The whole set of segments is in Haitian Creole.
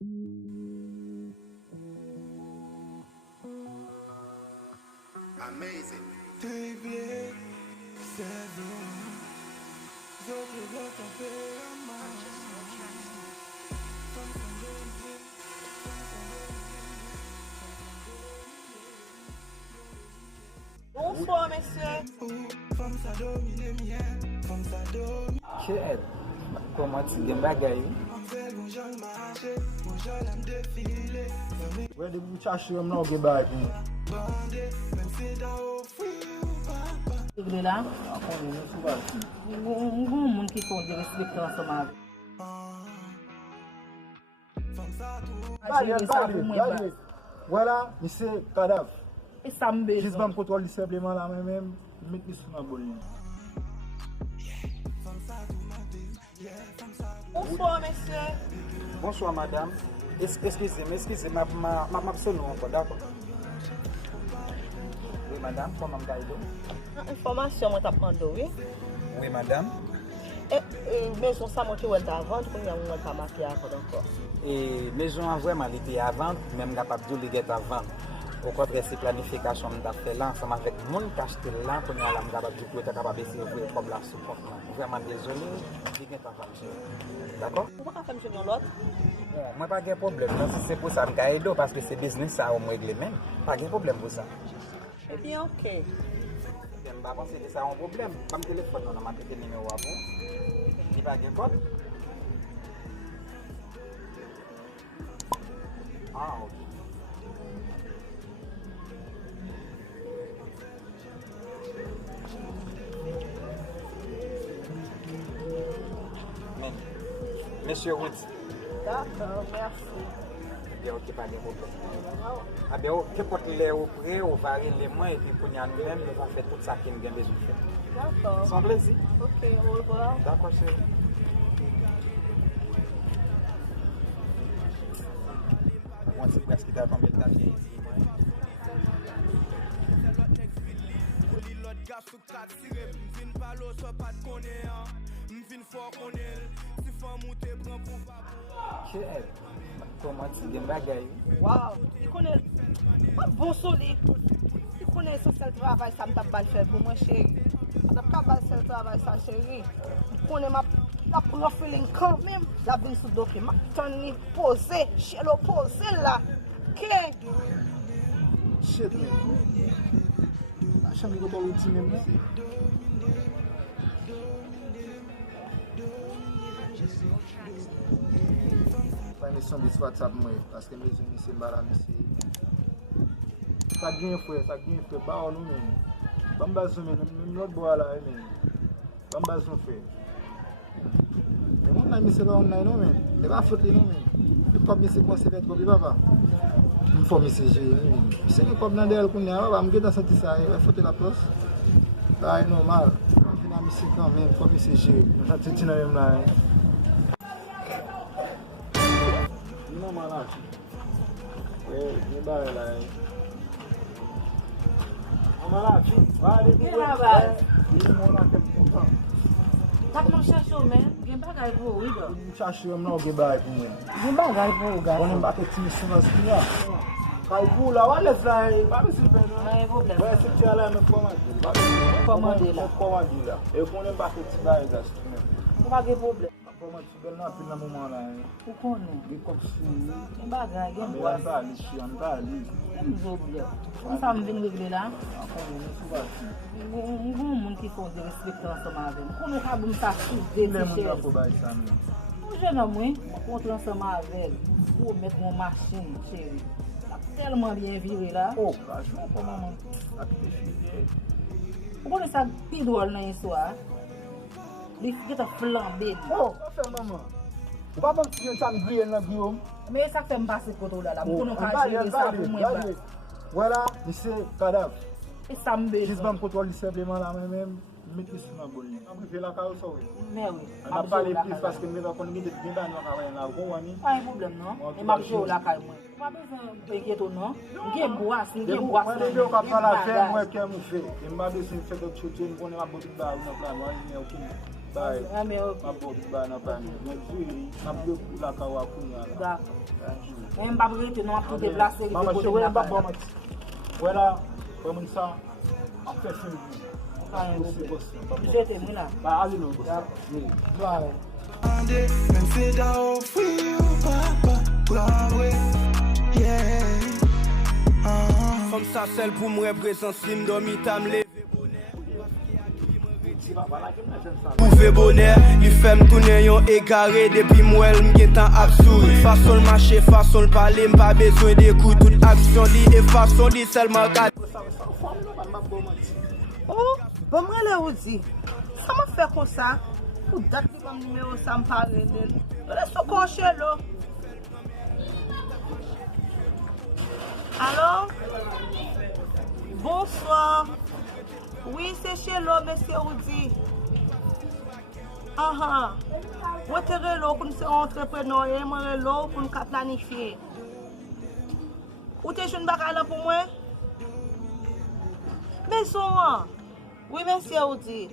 Amazing. Bonsoir, messieurs. Che comment tu gen bagay? Where the chache yon nou gen bagay pou mwen? Igre la, Akon yon sou bagay. moun moun ki kon di respekte anseman. Bale. Wala, mi se kadav. E sa mbe. Jis bam kontrol di sepleman la men, met mi sou nan bol yon. Bonsoir, messieurs. Bonsoir madame. Excusez-moi, m'a seulement encore, d'accord? Oui madame, comment m'aider? Information mwen tap mando, oui? Oui madame. Maison sa mwen ki wèl ta vant, kon yon wèl ta maki akon anko. Et maison vraiment était à vendre, même capable de les à vendre. Au contraire, c'est planification de fait là, ensemble avec le monde qui achète là, qu'on est à la capable de être capable d'essayer de voir comme la support. Vraiment désolé, il y a un temps. D'accord? Pourquoi pas faire l'autre? Bon, moi pas de problème. Si c'est pour ça, je vais aider parce que c'est business ça, on va régler même. Pas de problème pour ça. Eh bien, ok. Je ne vais pas penser que ça a un problème. Comme téléphone, on a marqué le numéro à vous. Il va bien code. Ah, ok. Monsieur Wood. D'accord, merci. Bien, ok, pas de problème. Ah bien, que porte les au près, au varie les mains et puis pour nous-mêmes, nous allons faire tout ça qui nous a besoin de faire. D'accord. Sans plaisir. Ok, au revoir. D'accord, chérie. Moi, c'est parce que tu as tombé de ta vie ici. Chérie, comment tu gen bagay? Wow, il connaît pas bon solide. Il connaît ce seul travail ça me t'a pas fait pour moi chérie. Ça t'a pas fait travail ça chérie. Il connaît ma profiling quand même. La vie sous document. Tony posé, chez l'opposé là. OK. Shit men. A chan mi go to louti men men. Fay mi son dis WhatsApp mwen, paske mi zon mi se mbara mi se. Sak gen fwe, ba ou nou men. Bambazon men, mi lot bo ala men. Bambazon fwe. Moun nan mi se ba ou nan nou men. E ba fote nou men. E kop mi se konsevet kopi baba. Mi fò mi se jeye men. Mi se gen kop nan del koun ya baba, mi get a sati sa e fote la plos. Da e normal. Mi nan mi se kan men, fò mi se jeye. Mi sati tina men la e. Normal la. Mi ba e la e. Normal la, vale di Tak nou chache ou men, gen bagay pou ou do. mi chache yon nou ge bay pou mwen. Gen bagay pou ou Konen gars. bake ti mi sunas ki ya. Kay pou la, wale fly, babi si pen nou. Nan problem. Wè se ti ala me komande. Komande la. Komande la. E konen bake ti bay gas ki men. Ou bagay problem. Komande ti bel nan pil nan mouman la. Ou konen. Ge kok sou. Gen bagay, gen Ame boas. an bali chi, an bali. Gen problem. Kon sa m vin regle la. Akon yon sou basi. Moun ki kon di respekte anseman avem. Kon nou ka boum sa soudé Le se moun chèl. da pou bay sa men. Ou jen an mwen, kontre anseman avem. Ou met moun machin, chéri. La telman bien viré la. Oh, kajman pou maman. Ak te fide. Ou konen sa pi drôle nan yon soa. Li get a flambé. Oh, afe maman. Ou pa bon ti yon san griye nan griyo. Me sak fe mbase koto la la. Oh, Moun konen an ka bali, jere an sa bali, pou mwen ba. bali. Wala, mi se kadav. E sa mbe. Jis bam kontrol di sepleman la men, met mi sou nan bol yon. Am rive la ka ou sa ou. Me oui. An ap pale plis paske mwen va kon gen dan yon kawayan la. Gon wani. Pa yon problem non. E map jè ou la kay mwen. Mwa bezan pekyeto non. Gen boas, gen boas. Mwen de yo ka pala fe mwen ke mwen fe. E mba de se fè dok chote, mwen konen a botik da ou nan plan, mwen yon yon kin. Bye. Mais Mabou ba nan pa ni. Men juri, mabou la ka wa kunya la. d'accord. Et m'a brûlé non tout déplacer, Maman chez ouais ba bon. Voilà, comme ça. En fait film. J'étais moi là. Ba ali non. Ouais. Même fait d'offrir papa pour ouais. Yeah. Comme ça, celle pour me représenter, si me dormi, t'as me levé bonheur. Bonheur, il fait me tourner yon égaré depuis moi, elle me temps absurde. Façon le marcher, façon le parler, m'pas besoin d'écoute, toute action li et façon li seulement qu'à. Oh, bon moi là aussi. Ça m'a fait comme ça. Pour date mon numéro ça me parle d'elle. Laisse au cocher là. Allô? Bonsoir. Oui, c'est chez l'homme, monsieur Oudi. Ah. Vous êtes là pour nous entrepreneur et moi là pour nous planifier. Ou t'es jeune bagarre pour moi? Mais son, oui, monsieur Oudi.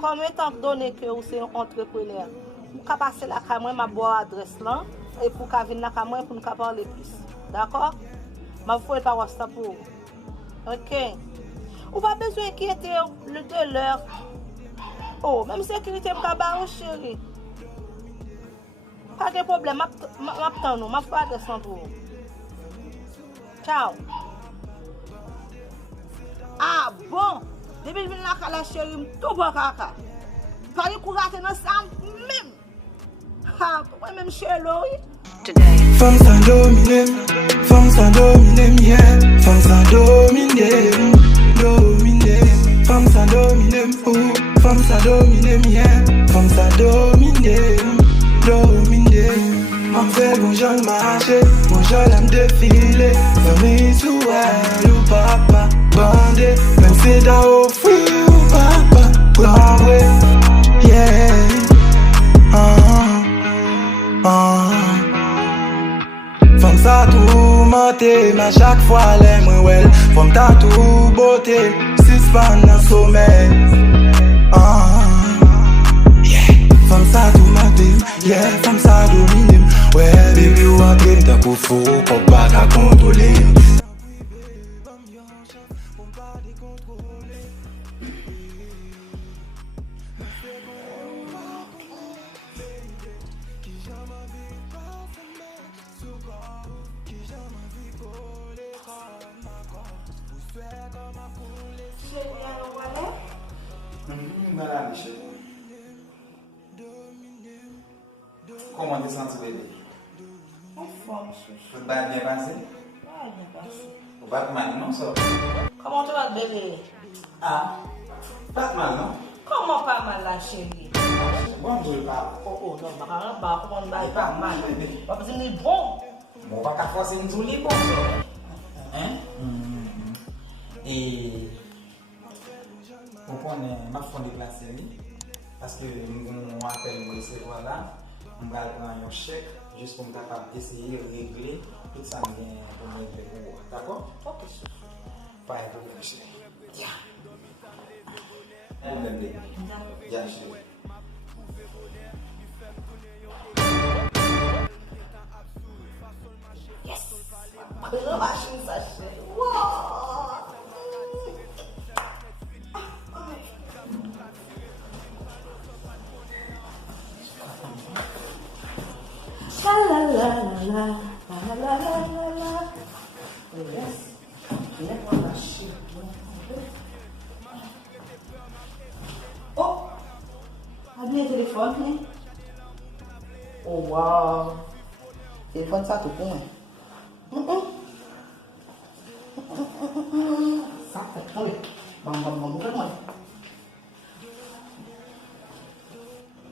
Comme étant donné que vous êtes un entrepreneur, vous pouvez passer la caméra, ma boire adresse là, et pour qu'à venir la caméra pour nous parler plus. D'accord? Ma foi pas WhatsApp pour vous. OK. Ou pas besoin d'inquiéter le de l'heure. Oh, même sécurité m'ka ba chérie. Pas de problème, m'attend nous, m'a foi adresse pour vous. Ciao. Ah bon. Depuis que je la chérie, tout bon kaka. Pas de courage dans ça même. Ah, moi même chez lui. Femme sans dominer, yeah. Femme sans dominer, Femme sans dominer, femme sans dominer, yeah. Femme sans dominer. M'en fait bon jeune marché, bon jeune aime défiler. Famille sous elle ou papa, bandé. Même c'est d'au fou ou papa, pour ouais, yeah. Femme ça tout menté, mais à chaque fois l'aime well. Femme ta tout beauté, suspend dans sommeil. Yeah, femme ça tout menté, yeah, femme ça domine. Ouais, baby ou un crime t'as pour faux, qu'on pas qu'à contrôler. Madame Michel. Comment tu te sens, bébé? En forme, chouchou. Tout va bien passé? Ah, bien passé. Ou pas mal, non, ça? Comment tu vas, bébé? Ah, pas mal, non? Comment pas mal, la chérie? Bon, je parle. Oh, non, comment on va pas mal? Bébé. Pas besoin de bon. Bon, pas qu'à forcer une jolie bon, ça. Hein? Et... Vous prenez ma fond de la série, parce que nous appelle me recevoir là, on va prendre un chèque, juste pour me capable essayer de régler tout ça bien pour me régler pour vous. D'accord? Ok, Pas de problème, chérie. Tiens. Un bébé. Tiens, chérie. yes! La machine, ça, chérie. Wow! La la la la la la la la. Yes. Laisse-moi lâcher. Oh! A bien téléphone, hein? Oh wow! Téléphone ça tout pour moi. Ça fait trop. Bon,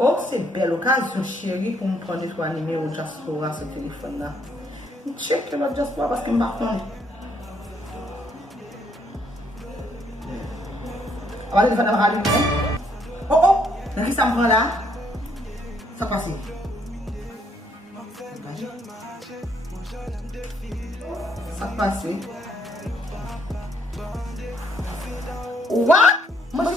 oh, c'est belle occasion, chérie, pour me prendre le numéro de Diaspora sur ce téléphone-là. Je check le Diaspora parce que je ne sais pas. On va le téléphone rallumé. Oh, qu'est-ce que ça me prend là? Ça passe. Ça passe. What? Moi, je